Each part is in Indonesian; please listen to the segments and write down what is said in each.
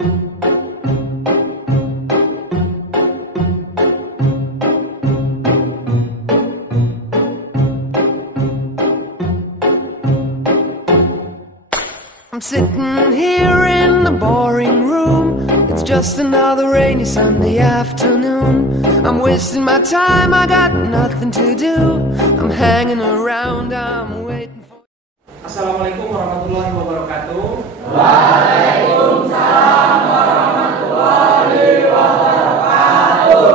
I'm sitting here in the boring room. It's just another rainy Sunday afternoon. I'm wasting my time, I got nothing to do. I'm hanging around, I'm waiting for... Assalamualaikum warahmatullahi wabarakatuh. Waalaikumsalam warahmatullahi wabarakatuh.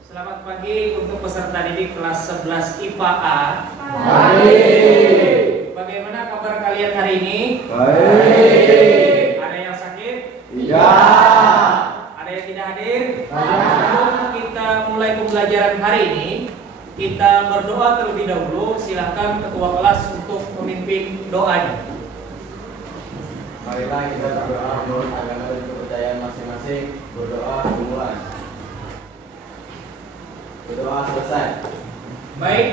Selamat pagi untuk peserta didik kelas 11 IPA A. Baik. Bagaimana kabar kalian hari ini? Baik. Ada yang sakit? Iya. Ada yang tidak hadir? Ada. Sebelum kita mulai pembelajaran hari ini, kita berdoa terlebih dahulu. Silahkan ketua kelas untuk memimpin doanya. Marilah kita berdoa menurut agama dan kepercayaan masing-masing. Berdoa dimulai. Berdoa selesai. Baik,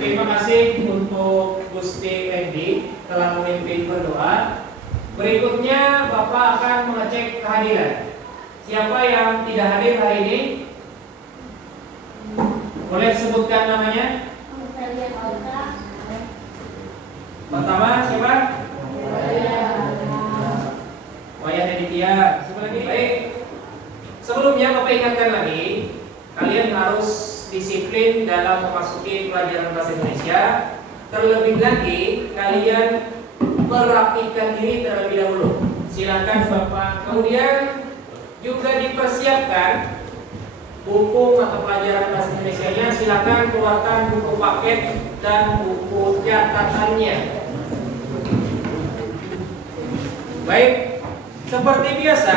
terima kasih untuk Gusti Endi telah memimpin berdoa. Berikutnya Bapak akan mengecek kehadiran. Siapa yang tidak hadir hari ini? Boleh sebutkan namanya? Pertama siapa? Wayan Aditya. Siapa lagi? Baik. Sebelumnya Bapak ingatkan lagi, kalian harus disiplin dalam memasuki pelajaran bahasa Indonesia. Terlebih lagi kalian merapikan diri terlebih dahulu. Silakan Bapak. Kemudian juga dipersiapkan buku atau pelajaran bahasa Indonesianya. Silakan keluarkan buku paket dan buku catatannya. Baik, seperti biasa.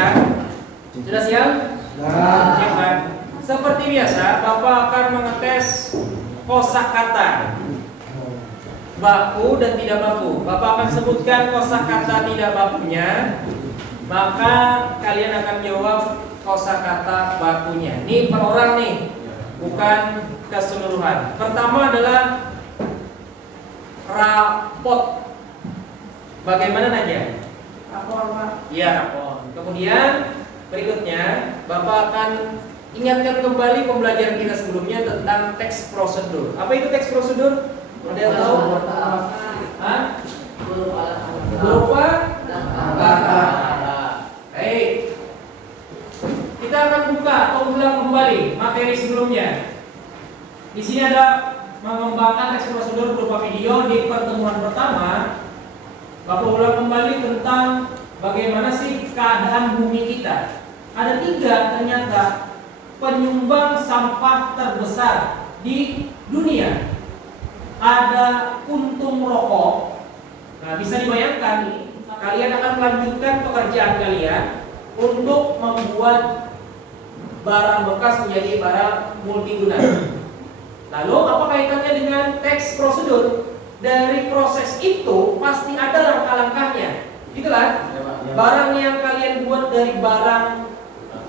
Sudah siap? Siap kan? Seperti biasa, Bapak akan mengetes kosakata baku dan tidak baku. Bapak akan sebutkan kosakata tidak bakunya, maka kalian akan jawab kosakata bakunya. Ini per orang nih, bukan keseluruhan. Pertama adalah rapot. Bagaimana Naja? Rapor, Pak. Iya, rapor. Kemudian berikutnya Bapak akan ingatkan kembali pembelajaran kita sebelumnya tentang teks prosedur. Apa itu teks prosedur? Ada yang tahu? Hah? Berupa kata. Baik. Kita akan buka atau ulang kembali materi sebelumnya. Di sini ada mengembangkan teks prosedur berupa video. Di pertemuan pertama, Bapak ulang kembali tentang bagaimana sih keadaan bumi kita. Ada 3 ternyata penyumbang sampah terbesar di dunia. Ada puntung rokok. Nah, bisa dibayangkan nih, kalian akan melanjutkan pekerjaan kalian untuk membuat barang bekas menjadi barang multiguna. Lalu apa kaitannya dengan teks prosedur? Dari proses itu pasti ada langkah-langkahnya. Gitu kan? Barang yang kalian buat dari barang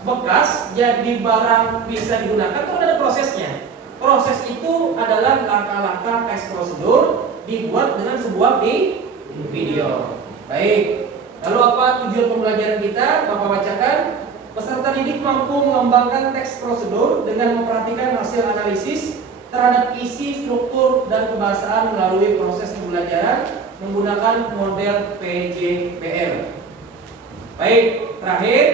bekas jadi barang bisa digunakan itu ada prosesnya. Proses itu adalah langkah-langkah teks prosedur dibuat dengan sebuah video. Baik. Lalu apa tujuan pembelajaran kita? Bapak bacakan. Peserta didik mampu mengembangkan teks prosedur dengan memperhatikan hasil analisis terhadap isi, struktur, dan kebahasaan melalui proses pembelajaran menggunakan model PJPL. Baik, terakhir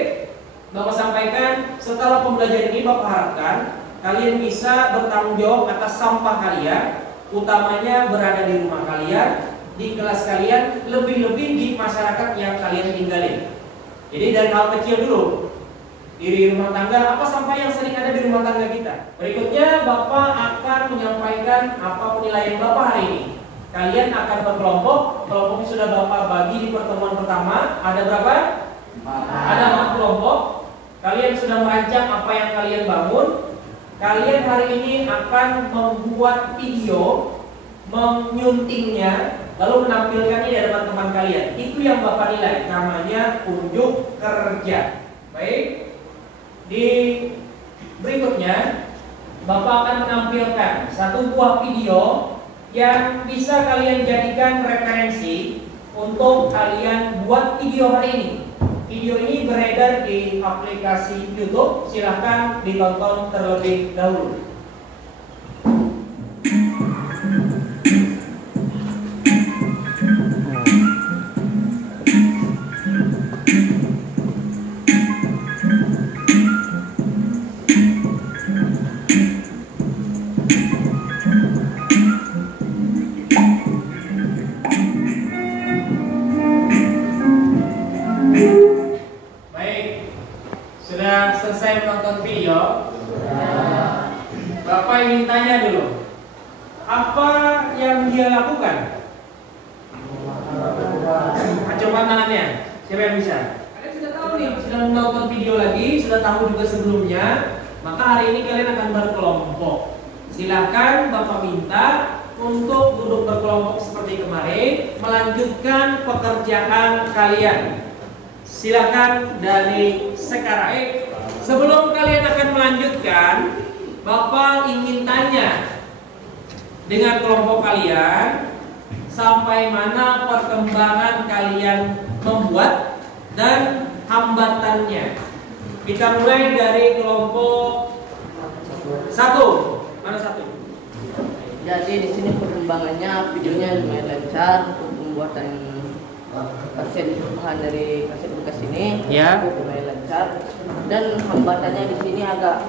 Bapak sampaikan, setelah pembelajaran ini Bapak harapkan kalian bisa bertanggung jawab atas sampah kalian, utamanya berada di rumah kalian, di kelas kalian, lebih-lebih di masyarakat yang kalian tinggalin. Jadi dari hal kecil dulu, di rumah tangga, apa sampah yang sering ada di rumah tangga kita. Berikutnya Bapak akan menyampaikan apa penilaian Bapak hari ini. Kalian akan berkelompok, kelompoknya sudah Bapak bagi di pertemuan pertama. Ada berapa? Ada 4 kelompok. Kalian sudah merancang apa yang kalian bangun. Kalian hari ini akan membuat video, menyuntingnya, lalu menampilkannya di hadapan teman kalian. Itu yang Bapak nilai, namanya unjuk kerja. Baik. Di berikutnya Bapak akan menampilkan satu buah video yang bisa kalian jadikan referensi untuk kalian buat video hari ini. video ini beredar di aplikasi YouTube, silahkan ditonton terlebih dahulu. Sudah selesai menonton video? Bapak ingin tanya dulu, apa yang dia lakukan? Coba tangannya, siapa yang bisa? Kalian sudah tahu nih, sudah menonton video lagi, sudah tahu juga sebelumnya. Maka hari ini kalian akan berkelompok. Silahkan Bapak minta untuk duduk berkelompok seperti kemarin, melanjutkan pekerjaan kalian. Silakan dari sekarang. Sebelum kalian akan melanjutkan, Bapak ingin tanya dengan kelompok kalian sampai mana perkembangan kalian membuat dan hambatannya. Kita mulai dari kelompok 1. Mana 1? Jadi di sini perkembangannya videonya lumayan lancar untuk pembuatan kaset bahan dari kaset bekas ini, ya, lumayan lancar. Dan hambatannya di sini agak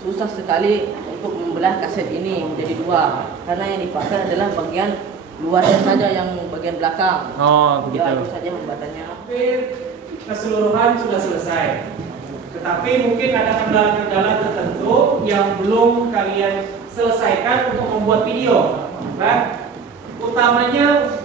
susah sekali untuk membelah kaset ini menjadi 2 karena yang dipakai adalah bagian luarnya saja, yang bagian belakang. Oh, begitu. Ya, itu saja hambatannya. Hampir keseluruhan sudah selesai. Tetapi mungkin ada kendala-kendala tertentu yang belum kalian selesaikan untuk membuat video. Nah, utamanya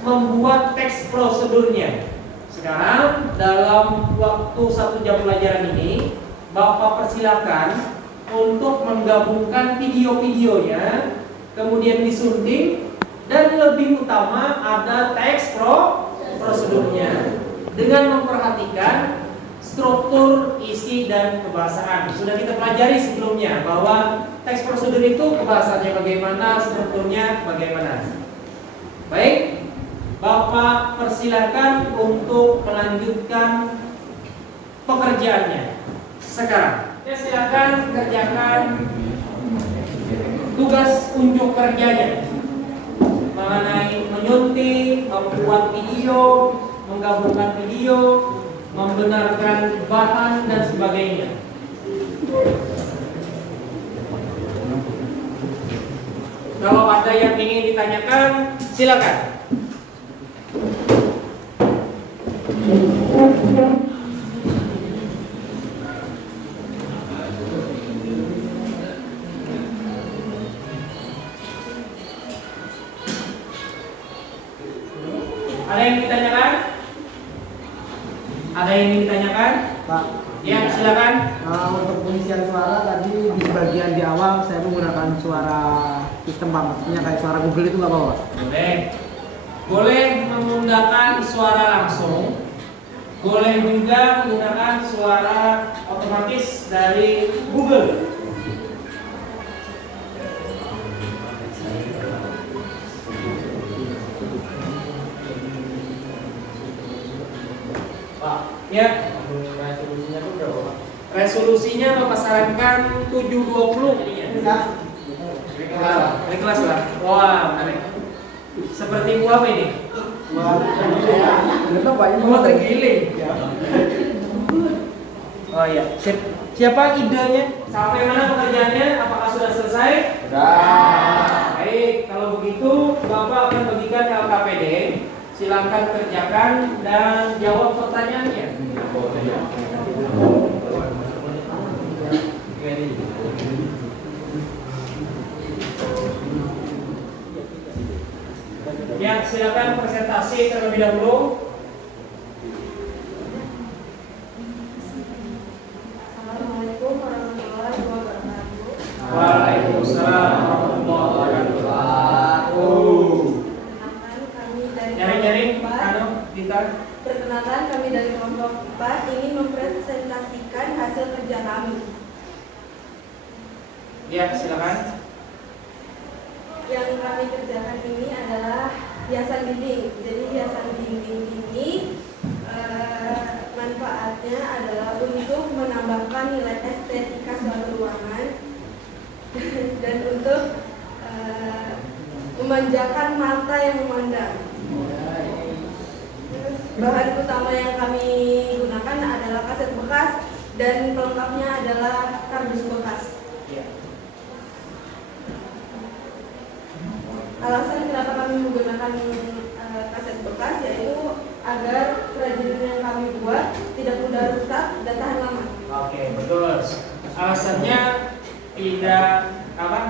membuat teks prosedurnya. Sekarang dalam waktu 1 jam pelajaran ini, Bapak persilakan untuk menggabungkan video-videonya, kemudian disunting, dan lebih utama ada teks prosedurnya dengan memperhatikan struktur, isi, dan kebahasaan. Sudah kita pelajari sebelumnya bahwa teks prosedur itu kebahasaannya bagaimana, strukturnya bagaimana. Baik, Bapak persilakan untuk melanjutkan pekerjaannya sekarang. Ya, silakan kerjakan tugas unjuk kerjanya mengenai menyunting, membuat video, menggabungkan video, membenarkan bahan dan sebagainya. Kalau ada yang ingin ditanyakan, silakan. Ada yang ditanyakan? Ada yang ingin ditanyakan? Pak, Ya, silakan. untuk pengisian suara tadi di bagian di awal saya menggunakan suara sistem Pak, maksudnya kayak suara Google itu nggak apa-apa? Boleh. Boleh menggunakan suara langsung. Boleh juga menggunakan suara otomatis dari Google. Pak, Ya, resolusinya itu berapa, Pak? resolusinya Bapak sarankan 720 jadinya. Dari kelas lah. Wah, menarik. Seperti buah apa ini? Buah tergiling. Oh iya. Siapa idenya? Sampai mana pekerjaannya? Apakah sudah selesai? Sudah. Baik, kalau begitu Bapak akan bagikan LKPD. Silakan kerjakan dan jawab pertanyaannya. Ya, silakan presentasi terlebih dahulu. Assalamualaikum warahmatullahi wabarakatuh. Waalaikumsalam warahmatullahi wabarakatuh. Perkenalkan kami dari Nyari-nyari, kelompok anu, Dita. 4. Perkenalkan kami dari kelompok 4 ingin mempresentasikan hasil kerja kami. Ya, silakan. Yang kami kerjakan ini adalah hiasan dinding. Jadi hiasan dinding ini Manfaatnya adalah untuk menambahkan nilai estetika suatu ruangan dan untuk memanjakan mata yang memandang. Bahan utama yang kami gunakan adalah kaset bekas dan pelengkapnya adalah kardus bekas. Alasan kenapa kami menggunakan kaset bekas yaitu agar kerajinan yang kami buat tidak mudah rusak dan tahan lama. Oke, betul. Alasannya tidak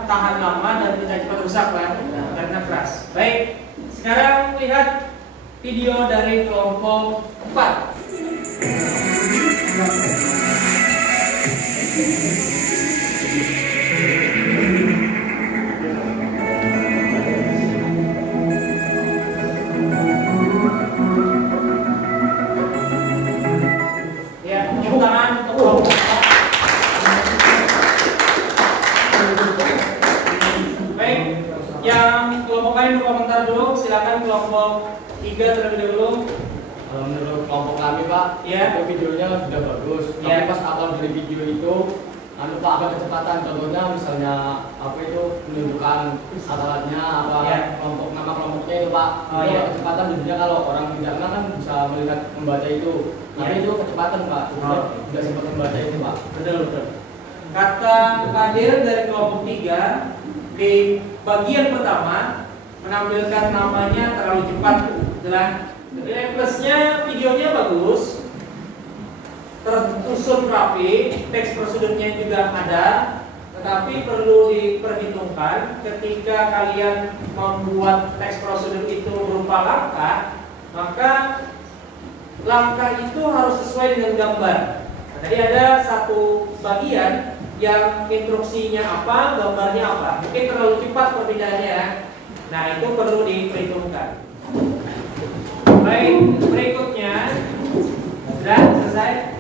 tahan lama dan tidak cepat rusak kan, karena keras. Baik, sekarang lihat video dari kelompok 4. Silakan kelompok 3 terlebih dahulu. Menurut kelompok kami Pak, itu videonya sudah bagus. Tapi pas awal dari video itu, Pak ada kecepatan. Contohnya misalnya menunjukkan alatnya kelompok nama kelompoknya itu Pak. Kecepatan tentunya kalau orang tidak kenal kan bisa melihat membaca itu. Tapi itu kecepatan Pak. Tidak sempat membaca itu Pak. Betul. Kata Kadir dari kelompok 3 di bagian pertama menampilkan namanya terlalu cepat. Nilai plusnya videonya bagus, tersusun rapi, teks prosedurnya juga ada, tetapi perlu diperhitungkan ketika kalian membuat teks prosedur itu berupa langkah, maka langkah itu harus sesuai dengan gambar. Tadi ada satu bagian yang instruksinya apa, gambarnya apa. Mungkin terlalu cepat perpindahannya. Nah, itu perlu diperhitungkan. Baik, berikutnya sudah selesai.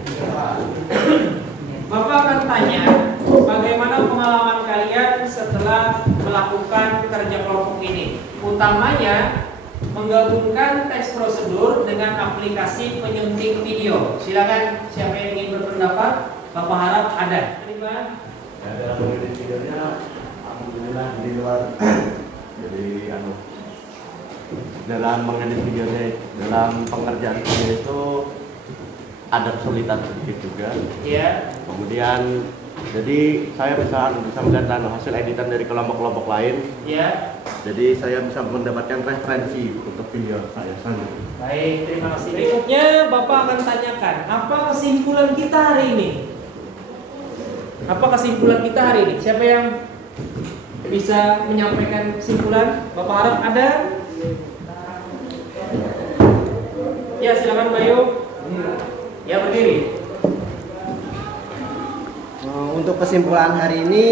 Bapak akan tanya bagaimana pengalaman kalian setelah melakukan kerja kelompok ini. Utamanya menggabungkan teks prosedur dengan aplikasi penyunting video. Silakan siapa yang ingin berpendapat. Bapak harap ada. Ya, dalam mengedit videonya, alhamdulillah di luar. Jadi dalam mengedit videonya, dalam pengerjaan video itu ada kesulitan sedikit juga. Iya. Kemudian jadi saya bisa melihat hasil editan dari kelompok-kelompok lain. Iya. Jadi saya bisa mendapatkan referensi untuk video saya selanjutnya. Baik, terima kasih. Berikutnya Bapak akan tanyakan, apa kesimpulan kita hari ini? Apa kesimpulan kita hari ini? Siapa yang bisa menyampaikan kesimpulan? Bapak harap ada. Ya, silakan Bayu. Ya, berdiri. Untuk kesimpulan hari ini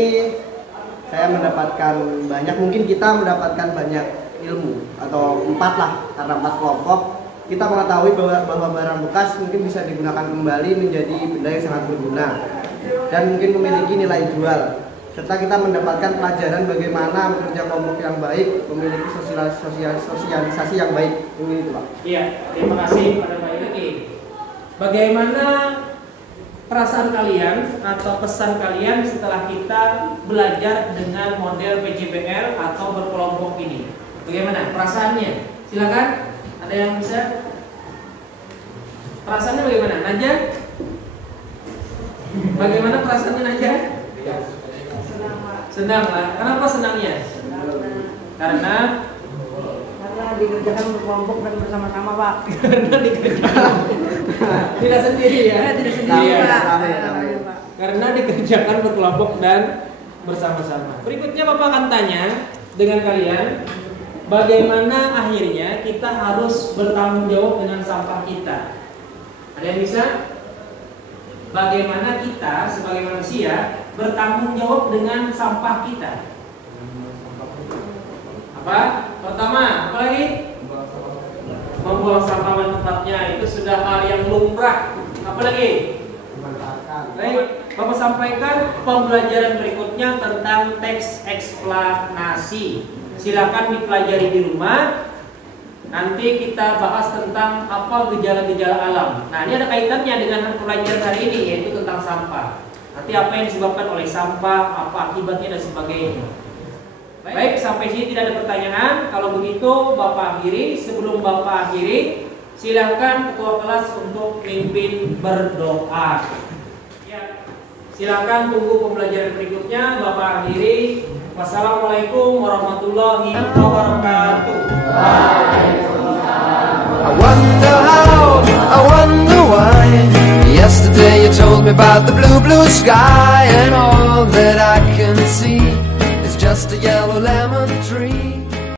saya mendapatkan banyak, mungkin kita mendapatkan banyak ilmu atau 4 lah, karena 4 kelompok kita mengetahui bahwa barang bekas mungkin bisa digunakan kembali menjadi benda yang sangat berguna dan mungkin memiliki nilai jual, serta kita mendapatkan pelajaran bagaimana bekerja kelompok yang baik, memiliki sosialisasi yang baik. Ini itu Pak. Iya, terima kasih pada Pak Yudi. Bagaimana perasaan kalian atau pesan kalian setelah kita belajar dengan model PJBR atau berkelompok ini? Bagaimana perasaannya? Silakan, ada yang bisa? Perasaannya bagaimana? Najah? Bagaimana perasaannya Najah? Senang lah. Kenapa senangnya? Karena dikerjakan berkelompok dan bersama-sama Pak. Karena dikerjakan tidak sendiri ya? Tidak sendiri Pak. Karena dikerjakan berkelompok dan bersama-sama. Berikutnya Bapak akan tanya dengan kalian, bagaimana akhirnya kita harus bertanggung jawab dengan sampah kita? Ada yang bisa? Bagaimana kita sebagai manusia bertanggung jawab dengan sampah kita? Apa? Pertama, apa lagi? Membuang sampah pada tempatnya, itu sudah hal yang lumrah. Apa lagi? Baik, Bapak sampaikan pembelajaran berikutnya tentang teks eksplanasi. Silakan dipelajari di rumah nanti kita bahas tentang apa gejala-gejala alam. Nah, ini ada kaitannya dengan pelajaran hari ini, yaitu tentang sampah. Nanti apa yang disebabkan oleh sampah, apa akibatnya dan sebagainya. Baik, sampai sini tidak ada pertanyaan. Kalau begitu Bapak akhiri. Sebelum Bapak akhiri, silakan ketua kelas untuk mimpin berdoa. Ya, silakan tunggu pembelajaran berikutnya. Bapak akhiri. Wassalamualaikum warahmatullahi wabarakatuh. I wonder how, I wonder why. Yesterday you told me about the blue, blue sky, and all that I can see is just a yellow lemon.